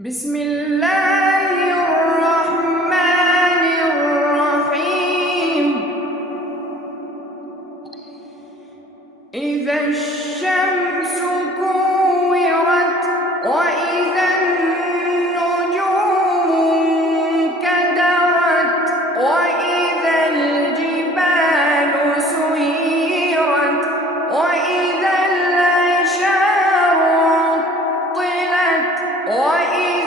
بسم الله الرحمن الرحيم. إذا الشمس كورت وإذا النجوم انكدرت وإذا الجبال سيرت وإذا العشار عطلت وإذا